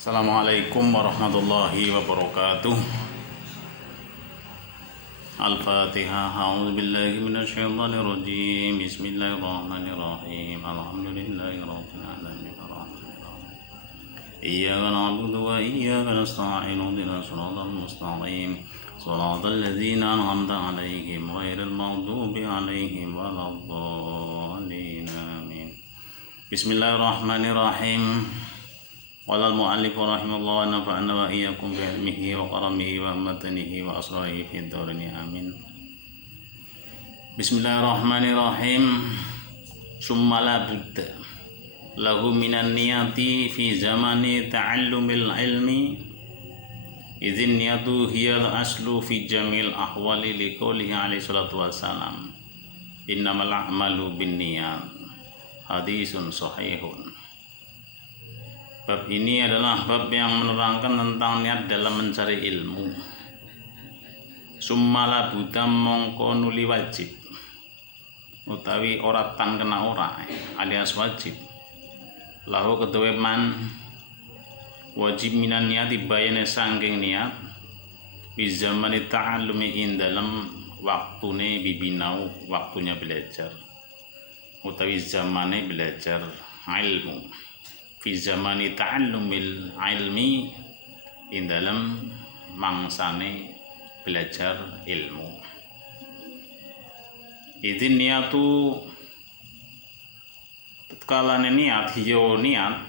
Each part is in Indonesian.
Assalamualaikum warahmatullahi wabarakatuh. Al-Fatihah. A'udzu billahi minasyaitonir rajim. Bismillahirrahmanirrahim. Alhamdulillahirabbil alamin. Arrahmanirrahim. Iyyaka na'budu wa iyyaka nasta'in. Ihdinas siratal mustaqim. Shiratal ladzina an'amta 'alaihim ghairil maghdubi 'alaihim waladdallin. Amin. Bismillahirrahmanirrahim. Qala al-mu'allif rahimahullah wa nafa'ana wa iyyakum bi ilmihi wa karamihi wa matanihi wa asrarihi fid dharain amin. Bismillahirrahmanirrahim. Summa la budda lahu minan niyati fi zamani ta'allumil ilmi idzin niyatu hiyal aslu fi jamil ahwali liqaulihi alaihi salatu wassalam innamal a'malu binniyat. Hadisun sahihun. Bab ini adalah bab yang menerangkan tentang niat dalam mencari ilmu. Summala buddha mongko nuli wajib utawi ora tan kena ora alias wajib lahu keduwe man wajib minan niati bayane sangking niat di zaman ta'allumi in dalam waktune bibinau waktunya belajar utawi zamane belajar ilmu fi zamani ta'allumil ilmi in dalam mangsane belajar ilmu. Idin niatu tatkalane niat hiyo niat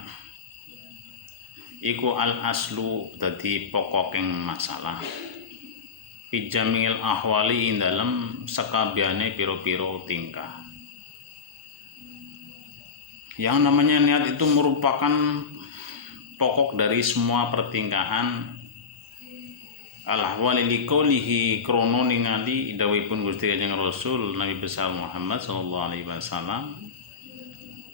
iku al aslu dadi pokokeng masalah fi jamil ahwali in dalam sakabehane piro-piro tingkah. Yang namanya niat itu merupakan pokok dari semua pertingkahan al-ahwali liqaulihi krono ningali dawuhipun Gusti Kanjeng Rasul Nabi besar Muhammad sallallahu alaihi wasallam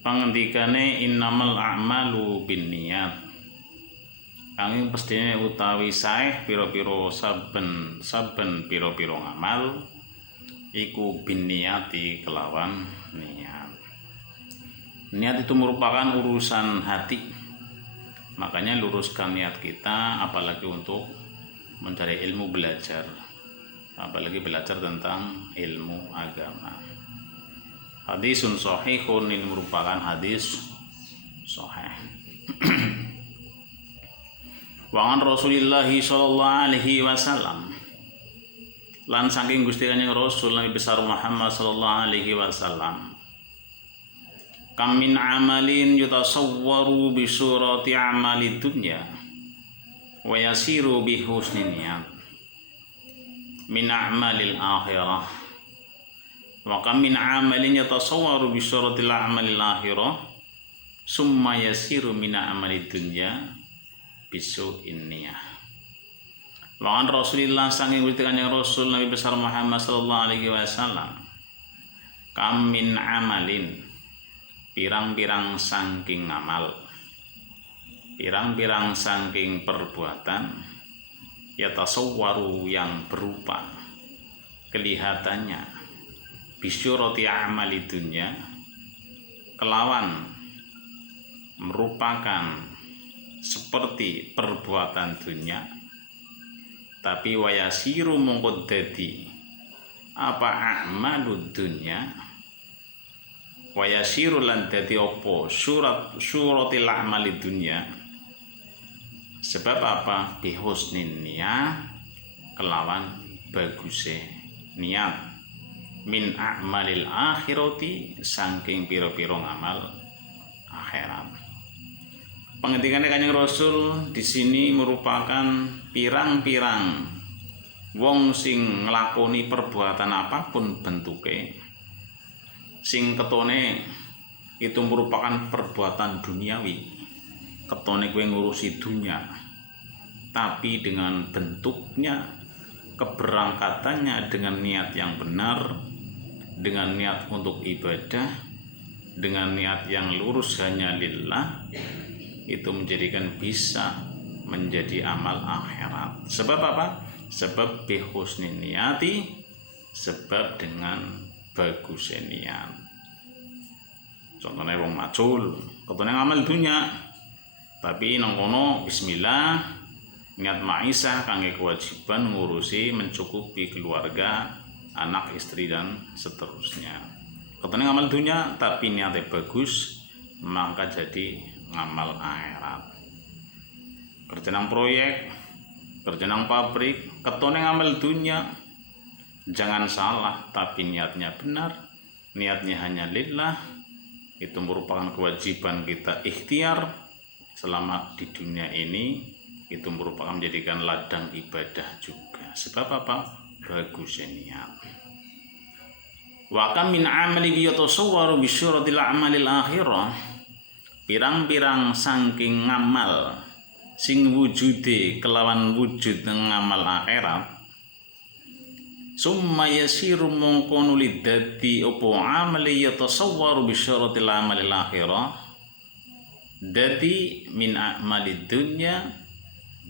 pangendikane innamal a'malu binniyat. Angin pestine utawi saeh pira-pira saben pira-pira ngamal iku binniyati kelawan niat. Niat itu merupakan urusan hati, makanya luruskan niat kita, apalagi untuk mencari ilmu belajar, apalagi belajar tentang ilmu agama. Hadisun sahihun, ini merupakan hadis sahih. Wangan Rasulullah sallallahu alaihi wasallam, lan saking Gusti Kanjeng Rasul Nabi besar Muhammad sallallahu alaihi wasallam. Kam min amalin yutasawwaru bi surati amali dunya wa yasiru bi husni niyat min a'malil akhirah wa kam min amalin yutasawwaru bi surati amalil akhirah summa yasiru min a'malid dunya bisu'in niyah. Wa an Rasulillah saking Gusti Kanjeng Rasul Nabi besar Muhammad sallallahu alaihi wasallam kam min amalin pirang-pirang saking amal, pirang-pirang saking perbuatan yatasawwaru yang berupa kelihatannya bisyurati amali dunya kelawan merupakan seperti perbuatan dunia tapi wayasiru mongko dadi apa amalud dunya wayasiru lan dadi apa suratil a'mali dunya sebab apa bihusnin niyah kelawan baguse niat min a'malil akhirati saking pira-pira ngamal akhirat. Pengertiannya Kanjeng Rasul di sini merupakan pirang-pirang wong sing nglakoni perbuatan apapun bentuke sing ketone itu merupakan perbuatan duniawi, ketone kowe ngurusi dunia, tapi dengan bentuknya keberangkatannya dengan niat yang benar, dengan niat untuk ibadah, dengan niat yang lurus hanya lillah, itu menjadikan bisa menjadi amal akhirat. Sebab apa? Sebab bihusni niyati, sebab dengan bagus niat. Contohnya wong macul, ketone ngamal dunya Tapi nang kono bismillah niat maisah kangge kewajiban ngurusi mencukupi keluarga, anak, istri dan seterusnya. Ketone ngamal dunia tapi niatnya bagus, maka jadi ngamal akhirat. Kerja nang proyek, kerja nang pabrik, ketone ngamal dunia, jangan salah tapi niatnya benar, niatnya hanya lillah. Itu merupakan kewajiban kita ikhtiar selama di dunia ini. Itu merupakan menjadikan ladang ibadah juga. Sebab apa? Bagusnya niat. Wa kam min amali yatasawwaru bi syuratil a'malil akhirah. Pirang-pirang saking ngamal sing wujude kelawan wujud ngamal akhirat. Summa yasiru mongko nuli dadi apa amali yatasawwaru bi syuratil a'malil akhirah. Dadi min a'malid dunya,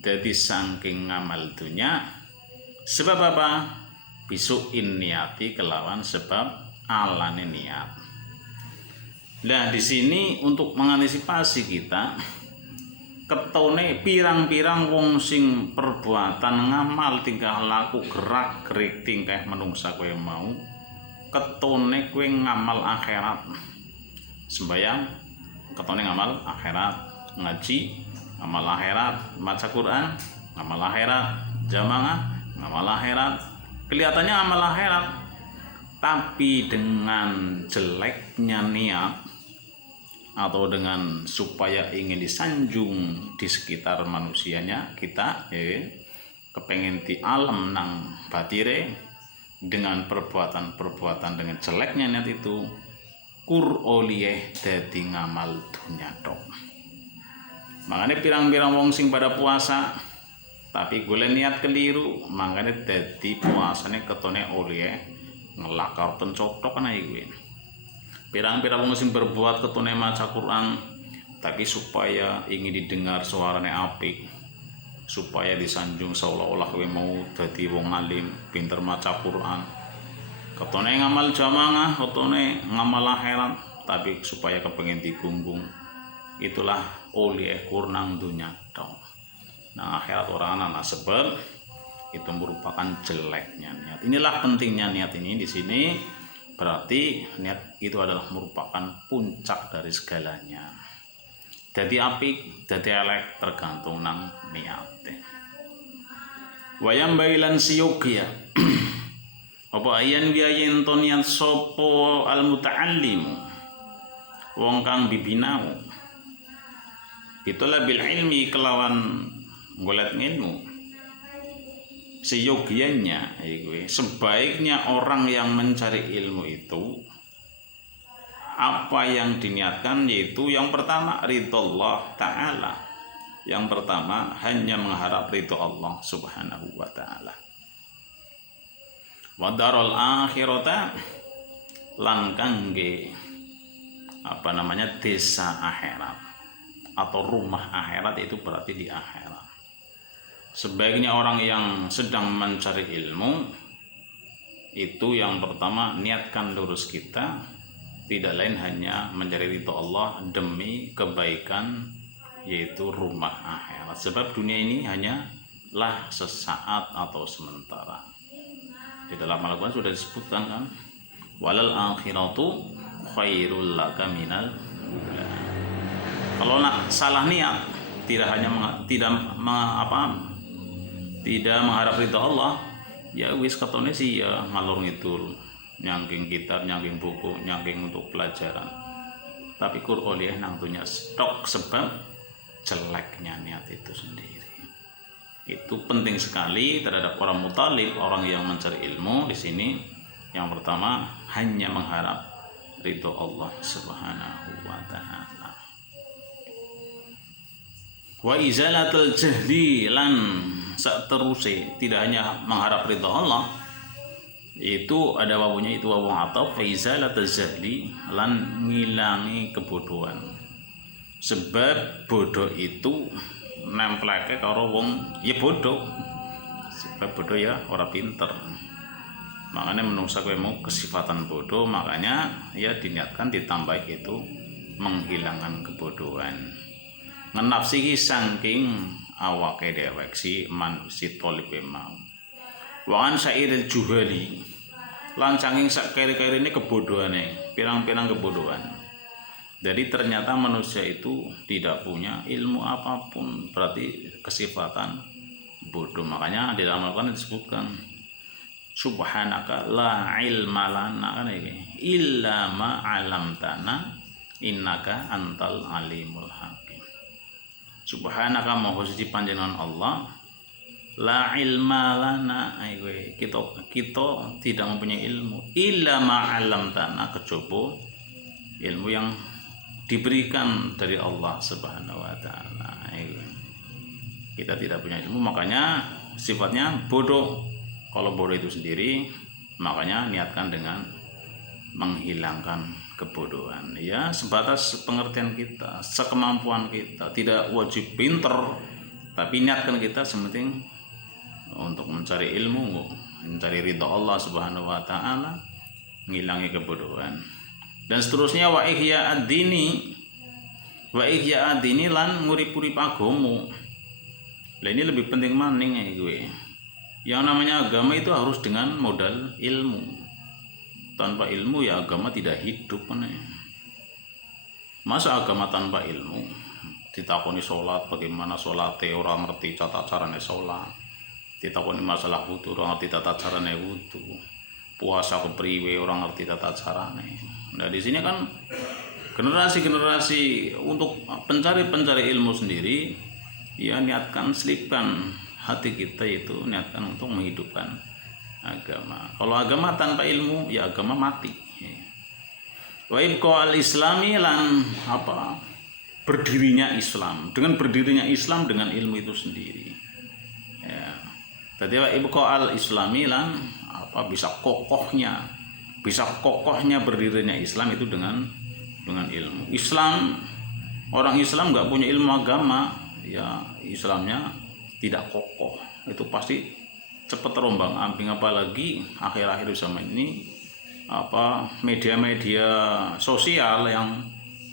dadi saking ngamal dunya. Sebab apa? Bisuin niati kelawan sebab alane niat. Nah, di sini untuk mengantisipasi kita ketone pirang-pirang wong sing perbuatan ngamal tingkah laku gerak gerik tingkah menungsa kowe mau ketone kowe ngamal akhirat. Sembayang ketone ngamal akhirat, ngaji ngamal akhirat, maca Quran ngamal akhirat, jamaah ngamal akhirat. Kelihatannya amal akhirat, tapi dengan jeleknya niat atau dengan supaya ingin disanjung di sekitar manusianya, kita kepengen di alam nang batire dengan perbuatan-perbuatan dengan jeleknya niat itu kur oliyeh dadi ngamal dunya tok. Makanya pirang-pirang wong sing pada puasa tapi golek niat keliru, makanya dadi puasane ketone oleh ngelakar pencotok ana iki. Pirang-pirang wong sing berbuat ketone maca Quran tapi supaya ingin didengar suarane apik, supaya disanjung seolah-olah kowe mau dadi wong alim, pinter maca Quran. Ketone ngamal jamaah, ketone ngamal akhirat, tapi supaya kepengen digunggung. Itulah oleh kurnang dunya tok. Nah, akhirat orang anak sebab itu merupakan jeleknya niat. Inilah pentingnya niat ini di sini. Berarti niat itu adalah merupakan puncak dari segalanya. Jadi apik, jadi elek tergantung nang niate. Wayam bailan siyogia. Apa ayan biayen to niat sopo al muta'allim. Wong kang bibinau. Itulah bil ilmi kelawan golek ilmu. Seyogianya sebaiknya orang yang mencari ilmu itu apa yang diniatkan, yaitu yang pertama ridho Allah Ta'ala. Yang pertama hanya mengharap ridho Allah Subhanahu wa Ta'ala. Wa darul akhirata lan kangge desa akhirat atau rumah akhirat, itu berarti di akhirat. Sebaiknya orang yang sedang mencari ilmu itu yang pertama niatkan lurus kita, tidak lain hanya mencari ridho Allah demi kebaikan, yaitu rumah akhirat. Sebab dunia ini hanyalah sesaat atau sementara. Di dalam Al-Quran sudah disebutkan kan, walal akhiratu khairul laka minal ula. Kalau salah niat, tidak mengharap ridha Allah, ya wis ketone sih ya ngalor ngidul, nyangking kitab, nyangking buku, nyangking untuk pelajaran. Tapi Qur'an nang dunya stok sebab jeleknya niat itu sendiri. Itu penting sekali terhadap orang mutalib, orang yang mencari ilmu di sini. Yang pertama hanya mengharap ridho Allah Subhanahu wa Ta'ala. Wa izalatul jahli lan seterusnya, tidak hanya mengharap ridha Allah, itu ada wawunya, itu wawu ataf, fa izalatul jahli lan ngilangi kebodohan. Sebab bodoh itu nempleke karo wong ya bodoh. Sebab bodoh ya ora pinter. Makanya menungsa kowe mau kesifatan bodoh, makanya ya diniatkan ditambah itu menghilangkan kebodohan. ngenafsihi saking awake dhewek si thalib mau. Wa an sa'iril juhali lan saking sak keri-kerine kebodohane, pirang-pirang kebodohan. Jadi ternyata manusia itu tidak punya ilmu apapun, berarti kesifatan bodoh. Makanya di dalam Al-Quran disebutkan subhanaka la ilma lana kan ini illa ma 'allamtana innaka antal alimul hakim. Subhanaka maha suci panjenengan Allah, la ilma lana kita tidak mempunyai ilmu illa ma 'allamtana kejaba ilmu yang diberikan dari Allah Subhanahu wa taala. Kita tidak punya ilmu, makanya sifatnya bodoh. Kalau bodoh itu sendiri, makanya niatkan dengan menghilangkan kebodohan. Ya, sebatas pengertian kita, sekemampuan kita, tidak wajib pinter, tapi niatkan kita sementing untuk mencari ilmu, mencari ridha Allah Subhanahu wa taala, menghilangi kebodohan. Dan seterusnya wa ihya ad-dini lan ngurip-urip agama. Lah ini lebih penting maning gue. Yang namanya agama itu harus dengan modal ilmu. Tanpa ilmu ya agama tidak hidup. Masa agama tanpa ilmu? Ditakoni sholat, bagaimana sholatnya orang ngerti tata caranya sholat. Ditakoni masalah wudu, orang ngerti tata caranya wudu. Puasa kepriwe, orang ngerti tata caranya. Nah di sini kan generasi-generasi untuk pencari ilmu sendiri, ya niatkan selipkan hati kita itu, niatkan untuk menghidupkan agama. Kalau agama tanpa ilmu, ya agama mati. Wa ibqa al-islami lan berdirinya Islam. Dengan berdirinya Islam dengan ilmu itu sendiri. Ya. Jadi wa ibqa al-islami lan bisa kokohnya berdirinya Islam itu dengan ilmu. Orang Islam nggak punya ilmu agama, ya Islamnya tidak kokoh, itu pasti cepat terombang-ambing. Apalagi akhir-akhir zaman ini media-media sosial yang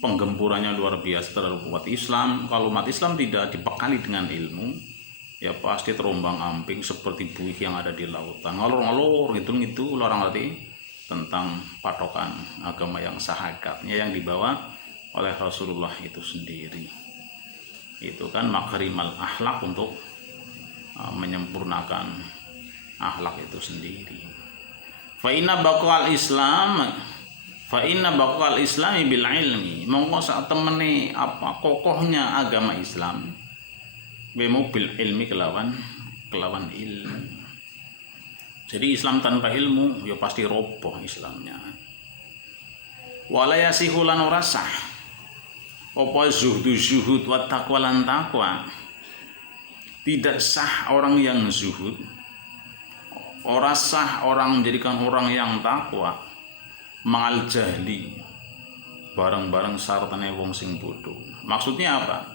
penggempurannya luar biasa terhadap umat Islam. Kalau umat Islam tidak dibekali dengan ilmu, ya pasti terombang-ambing seperti buih yang ada di lautan, ngalor-ngalor gitu orang ngerti tentang patokan agama yang sahakatnya yang dibawa oleh Rasulullah itu sendiri. Itu kan makrimal akhlak untuk menyempurnakan akhlak itu sendiri. Fa inna baqal islami bil ilmi. Monggo sak temene kokohnya agama Islam bemo bil ilmi kelawan ilmu. Jadi Islam tanpa ilmu ya pasti roboh Islamnya. Wala yasihu lan ora sah apa zuhud wa taqwa lan taqwa. Tidak sah orang yang zuhud, ora sah orang menjadikan orang yang takwa ma'al jahli bareng-bareng sartane wong sing bodoh. Maksudnya apa?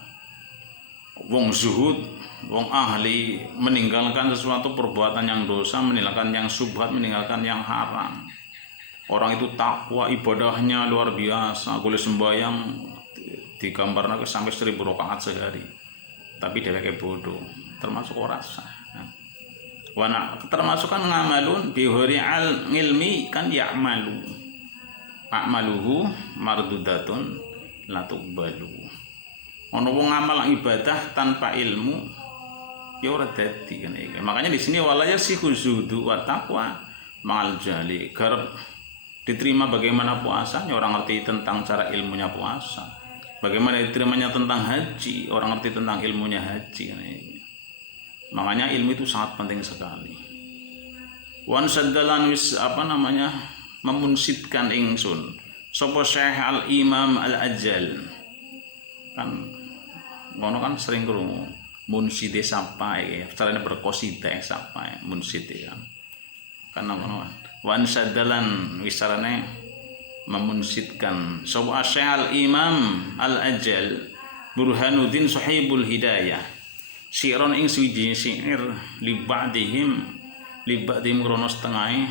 Wong zuhud, wong ahli meninggalkan sesuatu perbuatan yang dosa, meninggalkan yang subhat, meninggalkan yang haram. Orang itu takwa, ibadahnya luar biasa, boleh sembahyang digambarkan sampai 1000 rakaat sehari. Tapi dheweke bodoh, termasuk ora sah. Wana termasuk kan ngamalun bihuri al ilmi kan ya'malu. A'maluhu mardudatun la tuqbalu. Ono wong ngamal ibadah tanpa ilmu ya ora dadi kan iki. Makanya di sini walaya si khuzudu wa taqwa ma'al jali. Garap diterima bagaimana puasanya, orang ngerti tentang cara ilmunya puasa. Bagaimana diterimanya tentang haji, orang ngerti tentang ilmunya haji kan iki. Makanya ilmu itu sangat penting sekali. Wan saddalan wis memunsidkan ingsun sapa Syekh Al-Imam Al-Ajal. Kan ngono kan sering krungu munside sapa ya, carane berqasidah sapa ya, munside kan. Kan ngono. Wan saddalan wis carane memunsidkan sapa Syekh Al-Imam Al-Ajal Burhanuddin Sahibul Hidayah. Syi'ron ing suwiji syair libadihim krono setengah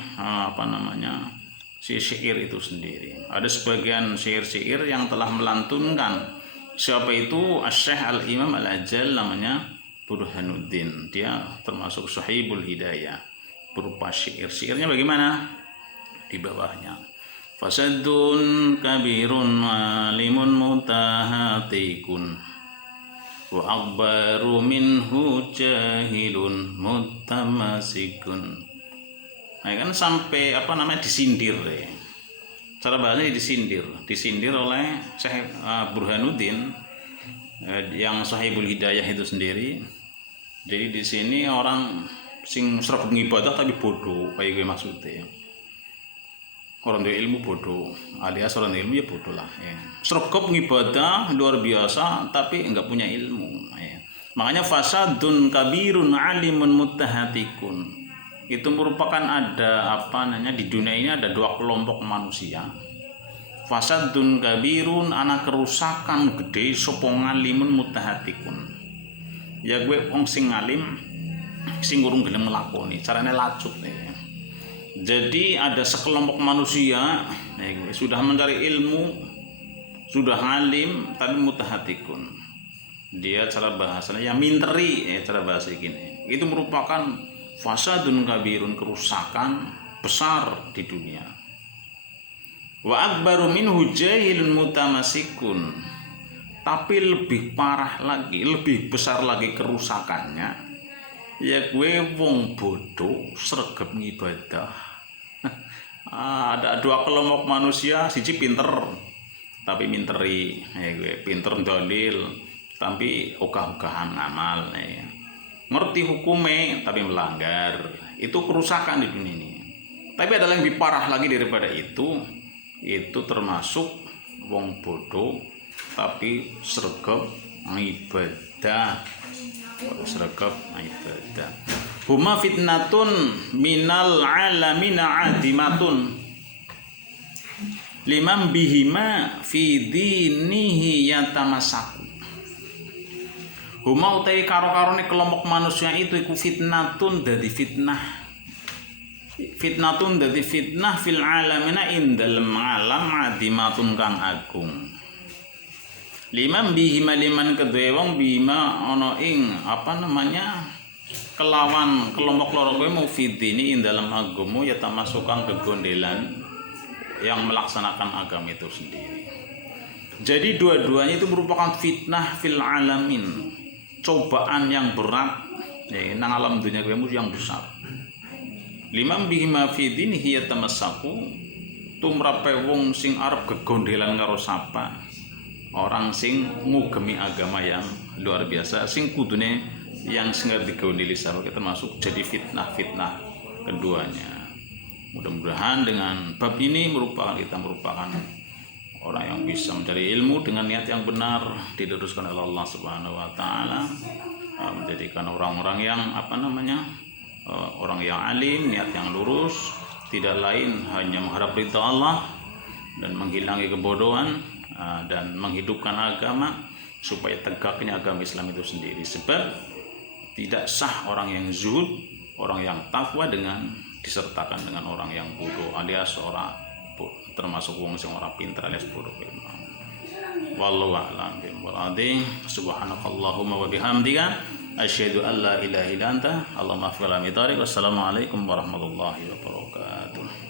si syair itu sendiri. Ada sebagian syair-syair yang telah melantunkan Siapa itu? Asy-Syaikh Al-Imam Al-Ajal, namanya Burhanuddin. Dia termasuk Sahibul Hidayah, berupa syair. Syairnya bagaimana? Di bawahnya. Fasaddun kabirun alimun mutahatikun wa akbaru minhu jahilun mutamasikun. Nah, kan sampai disindir ya. Cara bahasanya disindir oleh Syekh Burhanuddin yang Sahibul Hidayah itu sendiri. Jadi di sini orang sing sregep ngibadah tapi bodoh, kayak gue maksudnya. Orang dia ilmu bodoh, alias orang ilmu ya bodoh lah. Ya. Sregep ngibadah luar biasa tapi enggak punya ilmu. Ya. Makanya fasadun kabirun alimun mutahatikun. Itu merupakan ada di dunia ini ada dua kelompok manusia. Fasadun kabirun, anak kerusakan gede sapa ngalimun mutahatikun. Ya gue wong sing ngalim sing urung gelem nglakoni, carane lacut ya. Jadi ada sekelompok manusia gue sudah mencari ilmu, sudah ngalim tapi mutahatikun. Dia cara bahasanya ya minteri cara bahasa gini. Itu merupakan fasadun kabirun, kerusakan besar di dunia. Wa akbaru minhu jahilun mutamasikun. Tapi lebih parah lagi, lebih besar lagi kerusakannya, ya gue wong bodoh sregep ngibadah. Ada dua kelompok manusia, siji pinter tapi minteri, gue pinter dalil tapi ogah-ogahan ngamal ya. Ngerti hukumnya tapi melanggar, itu kerusakan di dunia ini. Tapi ada yang lebih parah lagi daripada itu termasuk wong bodoh tapi sregep ibadah. Huma fitnatun minal alamina adimatun liman bihima fi dinihi yatamasak. Huma utai karo-karone kelompok manusia itu iku fitnatun dadi fitnah. Fitnatun dadi fitnah fil alamina indal alam adimatun kang agung. Liman bihima liman kedue wong bima ana ing kelawan kelompok loro kowe mau fitini ing dalam agama ya termasukkan kegondelan yang melaksanakan agama itu sendiri. Jadi dua-duanya itu merupakan fitnah fil alamin. Cobaan yang berat nang alam dunia kowe yang besar. Liman bihima fi dinihi yatamassaku, tumrape wong sing arep gegondelan karo sapa, orang sing ngugemi agama yang luar biasa, sing kudune yang sing digondeli sapa termasuk jadi fitnah-fitnah keduanya. Mudah-mudahan dengan bab ini kita merupakan orang yang bisa mencari ilmu dengan niat yang benar, diteruskan oleh Allah Subhanahu wa taala, menjadikan orang-orang yang orang yang alim, niat yang lurus, tidak lain hanya mengharap ridha Allah dan menghilangi kebodohan dan menghidupkan agama supaya tegaknya agama Islam itu sendiri. Sebab tidak sah orang yang zuhud, orang yang takwa dengan disertakan dengan orang yang bodoh alias orang termasuk wong sing ora pinter alias bodoh. Wallahu a'lam bishawab. Subhanakallahumma wa bihamdika asyhadu an la ilaha illa anta Allahumma ighfir li. Wassalamualaikum warahmatullahi wabarakatuh.